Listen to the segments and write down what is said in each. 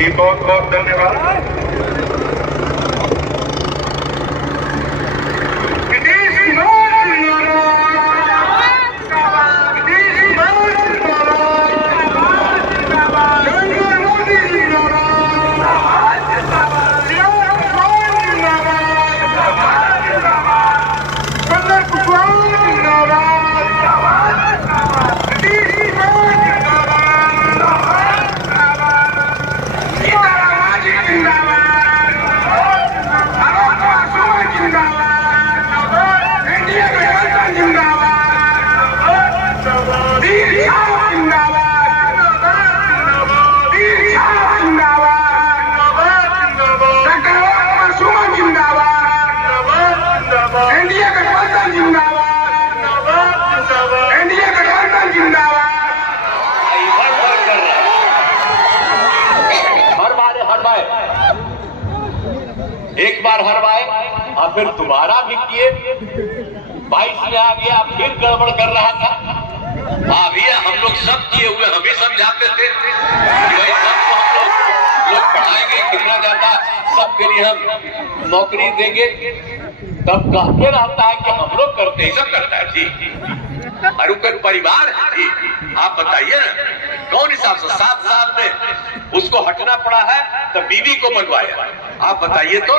जी बहुत बहुत धन्यवाद। एक बार हरवाए और फिर दोबारा भी किए, 22 में आ गया, फिर गड़बड़ कर रहा था। भैया हम लोग सब किए हुए, हम भी समझाते थे कि भाई सबको हम लोग पढ़ाएंगे, कितना ज्यादा सबके लिए हम नौकरी देंगे। तब कहते रहता है कि हम लोग करते हैं, सब करता है जी, और उनका परिवार है जी। आप बताइए ना कौन हिसाब से 7 साल में उसको हटना पड़ा है, तो बीवी को बनवाया। आप बताइए तो,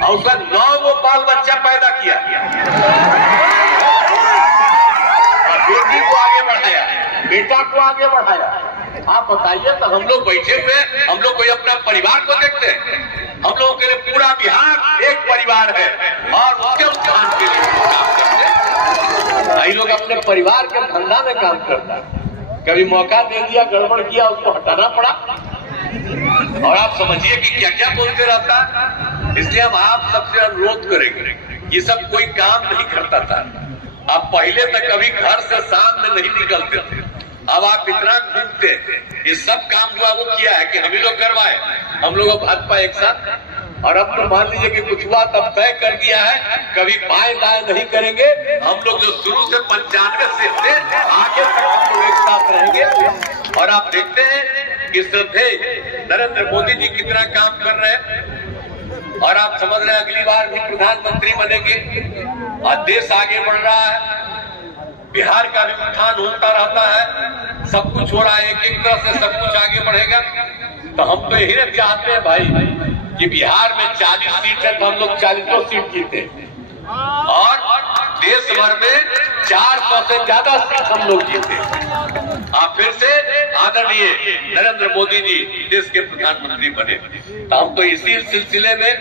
और उसका 9 बाल बच्चा पैदा किया, और बेटी को आगे बढ़ाया, बेटा को आगे बढ़ाया। आप बताइए तो हम लोग बैठे हुए, हम लोग कोई अपना परिवार को देखते हैं? हम लोगों के लिए पूरा बिहार एक परिवार है और उसके उत्थान के लिए काम करते हैं। ये लोग अपने परिवार के धंधा में काम करता है। कभी मौका दे दिया, गड़बड़ किया, उसको हटाना पड़ा। और आप समझिए कि क्या क्या बोलते रहता है। इसलिए हम आप सबसे अनुरोध करेंगे, ये सब कोई काम नहीं करता था। आप पहले तक कभी घर से शाम में नहीं निकलते थे, अब आप इतना घूमते। ये सब काम जो है वो किया है कि हम ही लोग करवाए, हम लोग भाजपा एक साथ। और अब तो मान लीजिए कि कुछ हुआ तब तय कर दिया है, कभी बाएं दाएं नहीं करेंगे। हम लोग जो शुरू से 95 से थे, आगे तक हम लोग एक साथ रहेंगे। और आप देखते हैं कि श्रद्धे नरेंद्र मोदी जी कितना काम कर रहे हैं, और आप समझ रहे हैं अगली बार भी प्रधानमंत्री बनेंगे और देश आगे बढ़ रहा है। बिहार का भी उत्थान होता रहता है, सब कुछ हो रहा है, एक तरह से सब कुछ आगे बढ़ेगा। तो हम तो यही ना चाहते हैं भाई कि बिहार में 40 सीट है तो हम लोग 40 सीट जीते, और देश भर में 400 से ज्यादा सीट हम लोग जीते। आप फिर से आदरणीय नरेंद्र मोदी जी देश के प्रधानमंत्री बने। तो हम तो इसी सिलसिले में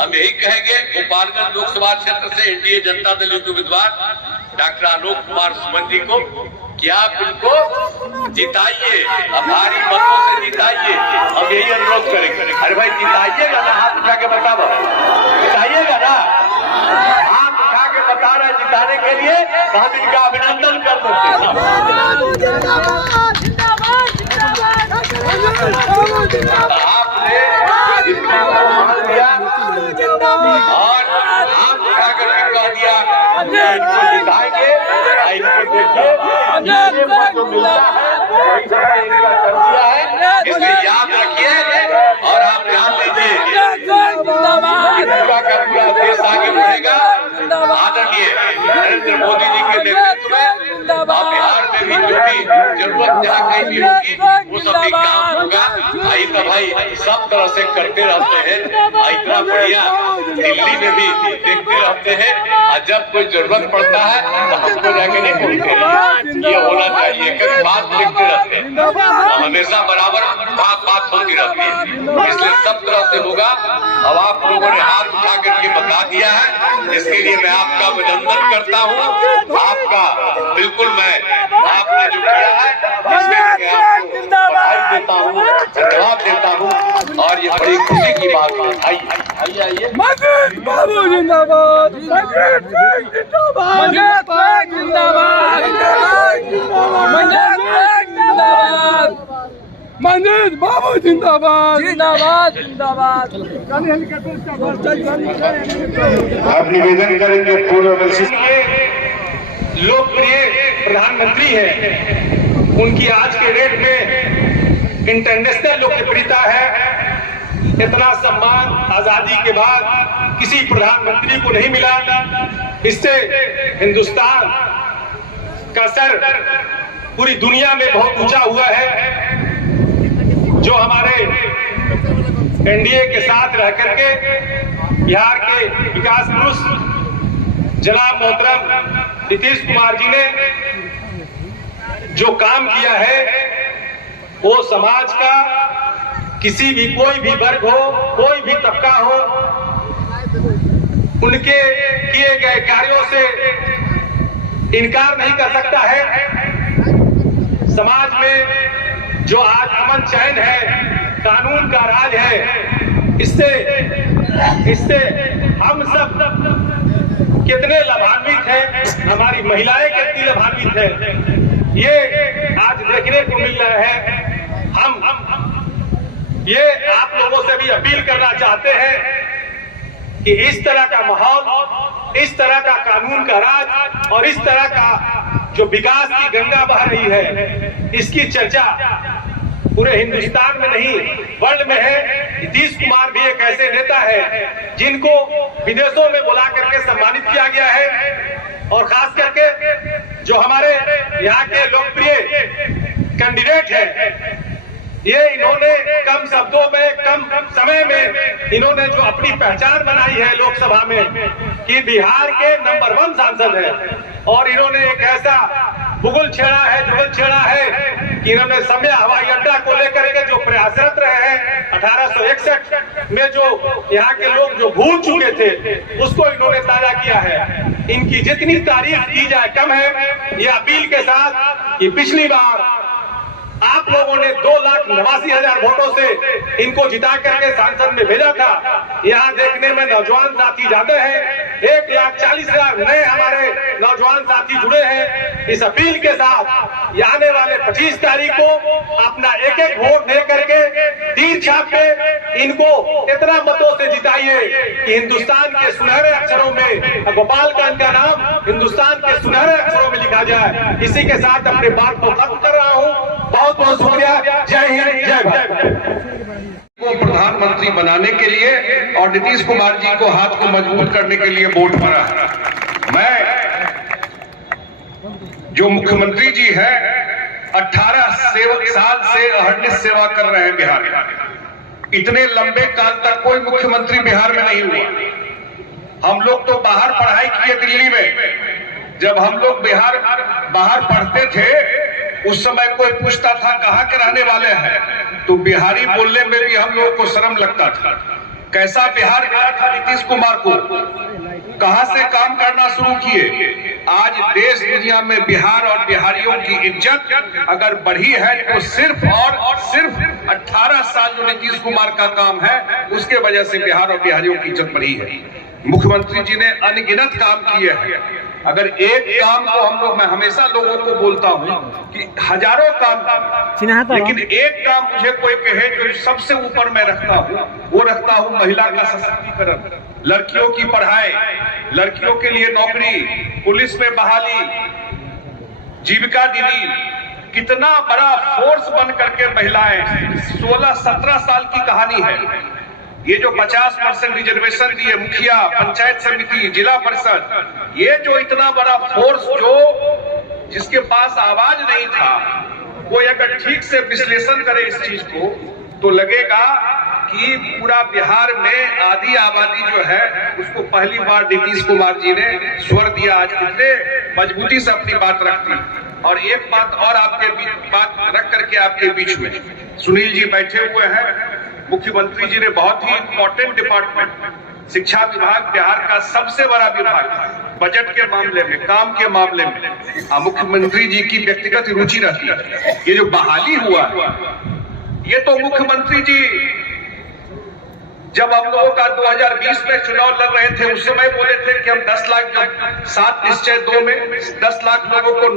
हम यही कहेंगे, गोपालगंज लोकसभा क्षेत्र से एनडीए जनता दल के उम्मीदवार डॉक्टर आलोक कुमार सुमन जी को कि आप इनको जिताइए, भारी मतों से जिताइए। हम यही अनुरोध करेंगे। अरे भाई जिताइएगा ना, हाथ उठा के बताओ, जिताइएगा ना? हाथ उठा के बता रहे जिताने के लिए, तो हम इनका अभिनंदन कर देते हैं। आपने इसका मान दिया और हाथ उठा करके कह दिया इनको जिताएंगे। इनको देखिए जो मिलता है वही सब इनका कर दिया है, इसलिए याद रखिए। और आप ध्यान दीजिए, पूरा का पूरा देश आगे बढ़ेगा आदरणीय नरेंद्र मोदी जी के नेतृत्व में। और बिहार में भी जो भी जरूरत जहाँ कहीं भी होगी वो सब भी काम होगा। तो भाई सब तरह से करते रहते हैं, इतना बढ़िया दिल्ली में भी देखते रहते हैं। और जब कोई जरूरत पड़ता है तो हमको जाके नहीं बोलते हैं, ये होना चाहिए। कभी बात देखते रहते हैं, हमेशा बराबर बात होती रहती है, इसलिए सब तरह से होगा। अब आप लोगों ने हाथ उठा करके बता दिया है, इसके लिए मैं आपका अभिनंदन करता हूँ। आपका बिल्कुल मैं आपने जो किया है इसके लिए आपको बधाई देता हूँ, धन्यवाद देता हूँ। और ये बड़ी खुशी की बात है। आइए आइए, मजीद बाबू जिंदाबाद, मजीद जिंदाबाद, मजीद जिंदाबाद, मजीद बाबू जिंदाबाद, जिंदाबाद जिंदाबाद। आप निवेदन करेंगे पूर्व लोकप्रिय प्रधानमंत्री हैं, उनकी आज के डेट में इंटरनेशनल लोकप्रियता है। इतना सम्मान आजादी के बाद किसी प्रधानमंत्री को नहीं मिला। इससे हिंदुस्तान का सर पूरी दुनिया में बहुत ऊंचा हुआ है। जो हमारे एनडीए के साथ रह करके बिहार के विकास पुरुष जनाब मोहतरम नीतीश कुमार जी ने जो काम किया है, वो समाज का किसी भी कोई भी वर्ग हो, कोई भी तबका हो, उनके किए गए कार्यों से इनकार नहीं कर सकता है। समाज में जो आज अमन चैन है, कानून का राज है, इससे हम सब कितने लाभान्वित हैं, हमारी महिलाएं कितनी लाभान्वित हैं, ये आज देखने को मिल रहा है। हम ये आप लोगों से भी अपील करना चाहते हैं कि इस तरह का माहौल, इस तरह का कानून का राज और इस तरह का जो विकास की गंगा बह रही है, इसकी चर्चा पूरे हिंदुस्तान में नहीं वर्ल्ड में है। नीतीश कुमार भी एक ऐसे नेता है जिनको विदेशों में बुला करके सम्मानित किया गया है, और खास करके जो हमारे यहाँ के लोकप्रिय कैंडिडेट हैं, ये इन्होंने कम शब्दों में, कम समय में इन्होंने जो अपनी पहचान बनाई है लोकसभा में कि बिहार के नंबर 1 सांसद है, और इन्होंने एक ऐसा जुगल छेड़ा है कि इन्होंने समय हवाई अड्डा को लेकर के जो प्रयासरत रहे हैं 1861 में, जो यहाँ के लोग जो भूल चुके थे, उसको इन्होंने ताजा किया है। इनकी जितनी तारीफ की जाए कम है। ये अपील के साथ कि पिछली बार आप लोगों ने 2,89,000 वोटों से इनको जिता करके सांसद में भेजा था। यहाँ देखने में नौजवान साथी ज्यादा हैं, 1,40,000 नए हमारे नौजवान साथी जुड़े हैं। इस अपील के साथ आने वाले 25 तारीख को अपना एक वोट दे करके तीर छाप पे इनको इतना मतों से जिताइए कि हिंदुस्तान के सुनहरे अक्षरों में गोपालकांत का नाम हिंदुस्तान के सुनहरे अक्षरों में लिखा जाए। इसी के साथ अपने बात को खत्म कर रहा हूँ। बहुत बहुत शुक्रिया। जय हिंद, जय भारत। को प्रधानमंत्री बनाने के लिए और नीतीश कुमार जी को हाथ को मजबूत करने के लिए वोट मारा। मैं जो मुख्यमंत्री जी हैं 18 साल से अहर्निश सेवा कर रहे हैं बिहार में। इतने लंबे काल तक कोई मुख्यमंत्री बिहार में नहीं हुआ। हम लोग तो बाहर पढ़ाई किए दिल्ली में। जब हम लोग बाहर पढ़ते थे उस समय कोई पूछता था कहाँ के रहने वाले हैं, तो बिहारी बोलने में भी हम लोगों को शर्म लगता था। कैसा बिहार गया था नीतीश कुमार को, कहां से काम करना शुरू किए। आज देश दुनिया में बिहार और बिहारियों की इज्जत अगर बढ़ी है तो सिर्फ और सिर्फ 18 साल जो नीतीश कुमार का काम है उसके वजह से बिहार और बिहारियों की इज्जत बढ़ी है। मुख्यमंत्री जी ने अनगिनत काम किए हैं। अगर एक काम को हम लोग, मैं हमेशा लोगों को बोलता हूं कि हजारों काम, लेकिन एक काम मुझे कोई कहे जो सबसे ऊपर मैं रखता हूं, वो रखता हूं महिला का सशक्तिकरण, लड़कियों की पढ़ाई, लड़कियों के लिए नौकरी, पुलिस में बहाली, जीविका दीदी। कितना बड़ा फोर्स बन करके महिलाएं 16-17 साल की कहानी है। ये जो 50% रिजर्वेशन दिए, मुखिया, पंचायत समिति, जिला परिषद, ये जो इतना बड़ा फोर्स जो जिसके पास आवाज नहीं था, कोई अगर ठीक से विश्लेषण करे इस चीज को तो लगेगा कि पूरा बिहार में आधी आबादी जो है उसको पहली बार नीतीश कुमार जी ने स्वर दिया। आज कितने मजबूती से अपनी बात रखती। और एक बात और आपके बीच बात रख करके आपके बीच में सुनील जी बैठे हुए हैं। मुख्यमंत्री जी ने बहुत ही इंपॉर्टेंट डिपार्टमेंट, शिक्षा विभाग बिहार का सबसे बड़ा विभाग, बजट के मामले में, काम के मामले में मुख्यमंत्री जी की व्यक्तिगत रुचि रहती है। ये जो बहाली हुआ ये तो मुख्यमंत्री जी जब हम लोगों का 2020 में चुनाव लड़ रहे थे उस समय बोले थे कि हम 10 लाख 7 निश्चय 2 में 10 लाख लोगों को